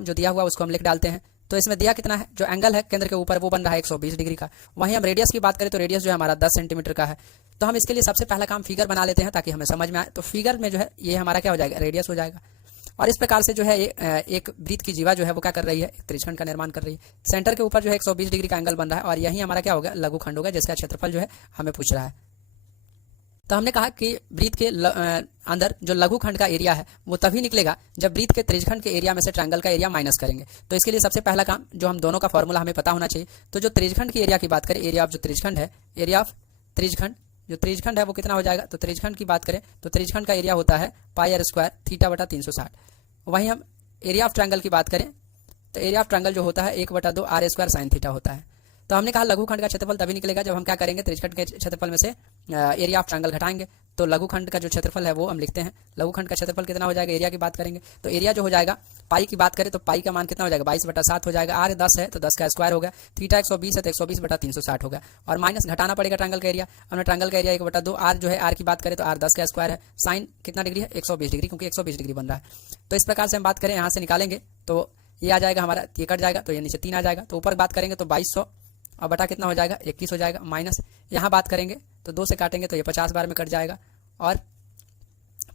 जो दिया हुआ उसको हम लिख डालते हैं। तो इसमें दिया कितना है, जो एंगल है केंद्र के ऊपर वो बन रहा है 120 डिग्री का। वहीं हम रेडियस की बात करें तो रेडियस जो है हमारा 10 सेंटीमीटर का है। तो हम इसके लिए सबसे पहला काम फिगर बना लेते हैं ताकि हमें समझ में आए। तो फिगर में जो है ये हमारा क्या हो जाएगा, रेडियस हो जाएगा। और इस प्रकार से जो है एक वृत्त की जीवा जो है वो क्या कर रही है, एक त्रिज्यखंड का निर्माण कर रही है। सेंटर के ऊपर जो है 120 डिग्री का एंगल बन रहा है और यही हमारा क्या होगा, लघुखंड होगा, जिसका क्षेत्रफल जो है हमें पूछ रहा है। तो हमने कहा कि वृत्त के अंदर जो लघुखंड का एरिया है वो तभी निकलेगा जब वृत्त के त्रिज्यखंड के एरिया में से ट्रायंगल का एरिया माइनस करेंगे। तो इसके लिए सबसे पहला काम, जो हम दोनों का फॉर्मूला हमें पता होना चाहिए। तो जो त्रिज्यखंड की एरिया की बात करें, एरिया ऑफ जो त्रिज्यखंड है, एरिया ऑफ त्रिज्यखंड, जो त्रिज्यखंड है वो कितना हो जाएगा। तो त्रिज्यखंड की बात करें तो त्रिज्यखंड का एरिया होता है पाई आर स्क्वायर थीटा बटा 360। वहीं हम एरिया ऑफ ट्रायंगल की बात करें तो एरिया ऑफ ट्रायंगल जो होता है 1/2 आर स्क्वायर साइन थीटा होता है। तो हमने कहा लघुखंड का क्षेत्रफल तभी निकलेगा जब हम क्या करेंगे, त्रिज्यखंड के क्षेत्रफल में से एरिया ऑफ ट्रायंगल घटाएंगे। तो लघुखंड का जो क्षेत्रफल है वो हम लिखते हैं। लघुखंड का क्षेत्रफल कितना हो जाएगा, एरिया की बात करेंगे तो एरिया जो हो जाएगा, पाई की बात करें तो पाई का मान कितना हो जाएगा, 22/7 हो जाएगा। आर 10 है तो 10 का स्क्वायर हो गया। थीटा 120 है तो 120/360 हो गया। और माइनस घटाना पड़ेगा ट्रायंगल का एरिया। हमने ट्रायंगल का एरिया 1/2, आर जो है, आर की बात करें तो आर 10 का स्क्वायर है। साइन कितना डिग्री है, 120 डिग्री, क्योंकि 120 डिग्री बन रहा है। तो इस प्रकार से हम बात करें, यहाँ से निकालेंगे तो ये आ जाएगा हमारा, ये कट जाएगा तो ये नीचे 3 आ जाएगा। तो ऊपर बात करेंगे तो 2200 और बटा कितना हो जाएगा, 21 हो जाएगा। माइनस यहाँ बात करेंगे तो 2 से काटेंगे तो ये 50 बार में कट जाएगा। और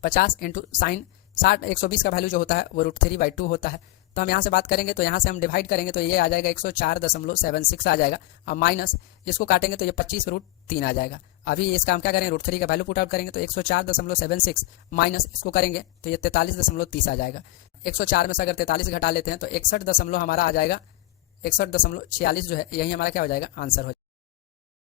50 इंटू साइन 60, 120 का वैल्यू जो होता है वो √3/2 होता है। तो हम यहाँ से बात करेंगे तो यहाँ से हम डिवाइड करेंगे तो ये आ जाएगा 104.76 आ जाएगा। और माइनस इसको काटेंगे तो ये 25√3 आ जाएगा। अभी इसका हम क्या करेंगे, √3 का वैल्यू पुट आउट करेंगे तो 104.76 माइनस इसको करेंगे तो ये 43.30 आ जाएगा। 104 में से अगर 43 घटा लेते हैं तो 61 हमारा आ जाएगा, 61.46 जो है यही हमारा क्या हो जाएगा, आंसर हो जाएगा।